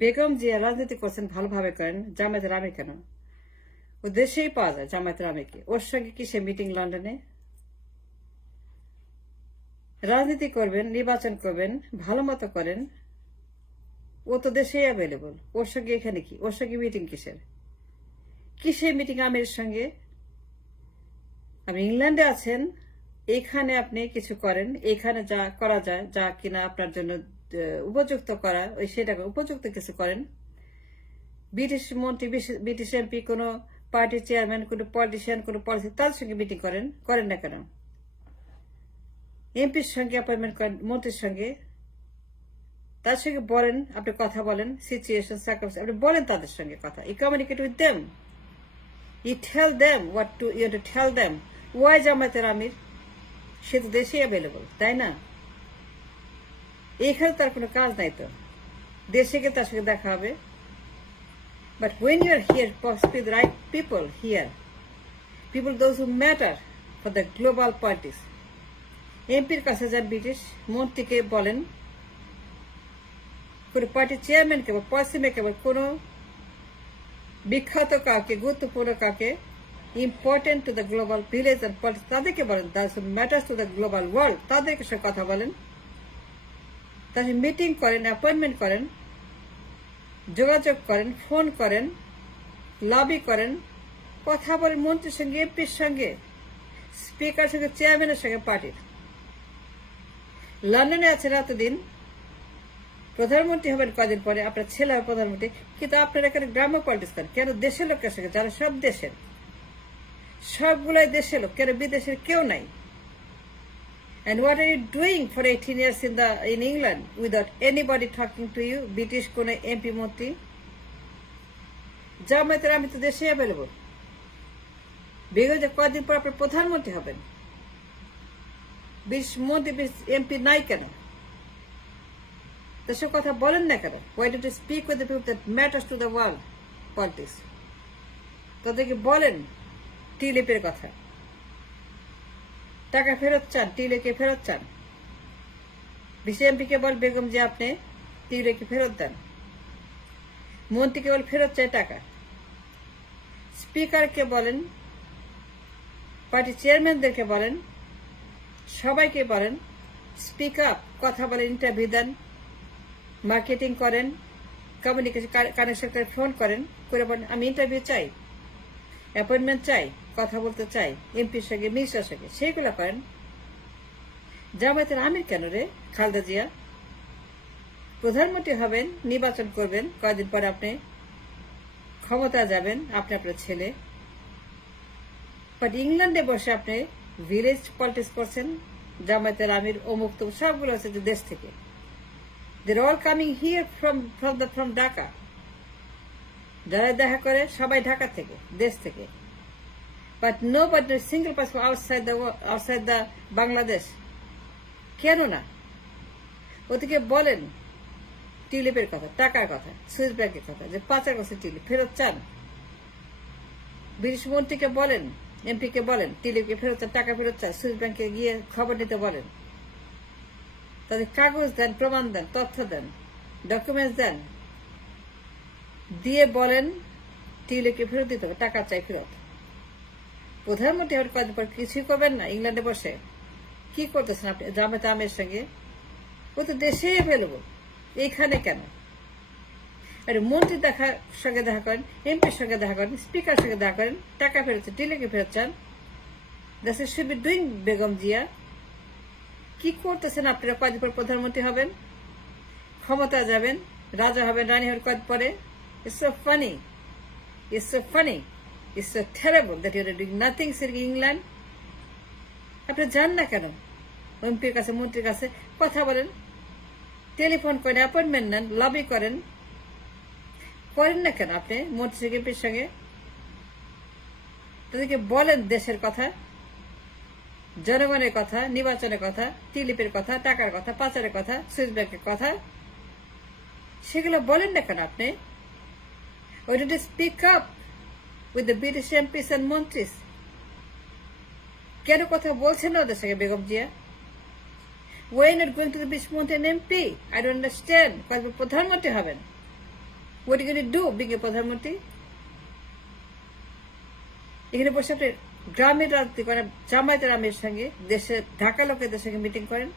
বেগম জিয়া রাজনীতি করছেন, ভালোভাবে করেন। জামায়াতের আমির কেন? ও দেশেই পাওয়া যায় জামায়াতের আমিরকে। ওর সঙ্গে কি সে মিটিং লন্ডনে? রাজনীতি করবেন, নির্বাচন করবেন, ভালো মতো করেন। ও তো দেশেই অ্যাভেলেবল। ওর সঙ্গে এখানে কি? ওর সঙ্গে মিটিং কিসের? কিসের মিটিং আমিরের সঙ্গে? আপনি ইংল্যান্ডে আছেন, এখানে আপনি কিছু করেন, এখানে যা করা যায়, যা কিনা আপনার জন্য উপযুক্ত করা, ওই সেটাকে উপযুক্ত কিছু করেন। ব্রিটিশ মন্ত্রী, ব্রিটিশ এমপি, কোনো পার্টির চেয়ারম্যান, কোনো পলিটিশিয়ান, কোনো পলিসি, তাদের সঙ্গে মিটিং করেন না কেন? এমপির সঙ্গে অ্যাপয়েন্টমেন্ট করেন, মন্ত্রীর সঙ্গে, তার সঙ্গে বলেন, আপনি কথা বলেন, সিচুয়েশন সার্কামস্টেন্স, আপনি বলেন তাদের সঙ্গে কথা। You communicate with them, you tell them what to you to tell them. Why জামায়াতের আমির? সে তো দেশেই অ্যাভেলেবল, তাই না? এখানে তার কোনো কাজ নাই তো, দেশে গিয়ে তার সঙ্গে দেখা হবে। But when you are here, possibly the right people here, people those who matter for the global politics. এমপির কাছে যান, ব্রিটিশ মন্ত্রীকে বলেন, কোন পার্টির চেয়ারম্যানকে বা পলিসি মেকার বা কোনো বিখ্যাত কাউকে, গুরুত্বপূর্ণ কাউকে, important to the global village and politics, তাদেরকে বলেন, matters to the global world, তাদেরকে সঙ্গে কথা বলেন, তাদের মিটিং করেন, অ্যাপয়েন্টমেন্ট করেন, যোগাযোগ করেন, ফোন করেন, লবি করেন, কথা বলেন মন্ত্রীর সঙ্গে, এমপির সঙ্গে, স্পিকার সঙ্গে, চেয়ারম্যানের সঙ্গে পার্টির। লন্ডনে আছেন এতদিন, প্রধানমন্ত্রী হবেন কদিন পরে, আপনার ছেলে হবে প্রধানমন্ত্রী, কিন্তু আপনারা এখানে গ্রাম্য পলিটিক্স করেন কেন? দেশের লোকের সঙ্গে, যারা সব দেশের, সবগুলাই দেশের লোক, কেন বিদেশের কেউ নাই? And what are you doing for 18 years in England without anybody talking to you? British কোন এমপি মন্ত্রী? জামায়াতের আমি তো দেশে অ্যাভেলেবল। বেগম যে কদিন পর আপনার প্রধানমন্ত্রী হবেন, ব্রিটিশ মন্ত্রী, এমপি নাই কেন? সেসব কথা বলেন না কেন? Why don't you speak with the people that matters to the world politics? তাদেরকে বলেন টিলিপের কথা। টাকা ফেরত চান, টিলেকে ফেরত চান। বিসিএমপিকে বল, বেগম যে আপনি টিলেকে ফেরত দেন। মন্ত্রীকে বল, ফেরত চাই টাকা। স্পিকারকে বলেন, পার্টি চেয়ারম্যানদেরকে বলেন, সবাইকে বলেন, স্পিক আপ, কথা বলেন, ইন্টারভিউ দেন, মার্কেটিং করেন, কমিউনিকেশন কানেকশন করে ফোন করেন, করে বলেন আমি ইন্টারভিউ চাই, অ্যাপয়েন্টমেন্ট চাই, কথা বলতে চাই এমপির সঙ্গে, মিনিস্টার সঙ্গে, সেগুলো করেন। জামায়াতের আমির কেন রে? খালেদা জিয়া প্রধানমন্ত্রী হবেন, নির্বাচন করবেন, কয়েকদিন পরে আপনি ক্ষমতা যাবেন, আপনি আপনার ছেলে। বাট ইংল্যান্ডে বসে আপনি ভিলেজ পলিটিক্স করছেন। জামায়াতের আমির অমুক তো সবগুলো হচ্ছে দেশ থেকে। They're all coming here from Dhaka. যারা দেখা করে সবাই ঢাকা থেকে, দেশ থেকে। But nobody, single person outside the Bangladesh. কেন না? ওদিকে বলেন টিলিপের কথা, টাকার কথা, সুইস ব্যাংকের কথা, যে পাচার করছে টিলিপ, ফেরত চান। ব্রিটিশ মন্ত্রীকে বলেন, এমপিকে বলেন, টিলিপকে ফেরত চান, টাকা ফেরত চান, সুইস ব্যাংকে গিয়ে খবর নিতে বলেন। তাদের কাগজ দেন, প্রমাণ দেন, তথ্য দেন, ডকুমেন্টস দেন, দিয়ে বলেন টিলিপকে ফেরত দিতে হবে, টাকা চাই ফেরত। প্রধানমন্ত্রী হওয়ার কদিন পর কিছুই করবেন না? ইংল্যান্ডে বসে কি করতেছেন আপনি জামায়াত আমিরের সঙ্গে? ও তো দেশেই অ্যাভেলেবল, এইখানে কেন? আরে মন্ত্রীর সঙ্গে দেখা করেন, এমপির সঙ্গে দেখা করেন, স্পিকার সঙ্গে দেখা করেন, টাকা ফেরত চান, টিলিকে ফেরত চান। That's should be doing Begum জিয়া। কি করতেছেন আপনারা? কদিন পর প্রধানমন্ত্রী হবেন, ক্ষমতা যাবেন, রাজা হবেন, রানী হওয়ার কদিন পরে। It's so funny, it's so funny, it's so terrible that you're doing nothing sitting in England. আপনি যান না কেন এমপির কাছে, মন্ত্রীর কাছে কথা বলেন, টেলিফোন করেন, অ্যাপয়েন্টমেন্ট নেন, লবি করেন না কেন আপনি মন্ত্রী সঙ্গে, এমপির সঙ্গে? তাদেরকে বলেন দেশের কথা, জনগণের কথা, নির্বাচনের কথা, টিলিপের কথা, টাকার কথা, পাচারের কথা, সুইস ব্যাংকের কথা, সেগুলো বলেন না কেন আপনি? Why don't you speak up with the British MPs and মন্ত্রীস? কেন কথা বলছেন না ওদের সঙ্গে বেগম Zia? Why not going to the British মন্ত্রী and MP? I don't understand. কবে প্রধানমন্ত্রী হবেন? What are you going to do being a প্রধানমন্ত্রী? এখানে বসে আপনি গ্রামের রাজনীতি করেন, জামায়াতের আমির সঙ্গে, দেশে ঢাকা লোকেদের সঙ্গে মিটিং করেন।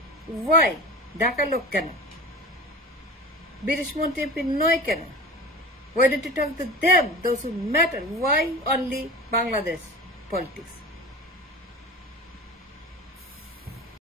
ওয়াই? ঢাকার লোক কেন? ব্রিটিশ মন্ত্রী এমপি নয় কেন? Why don't you talk to them, those who matter? Why only Bangladesh politics?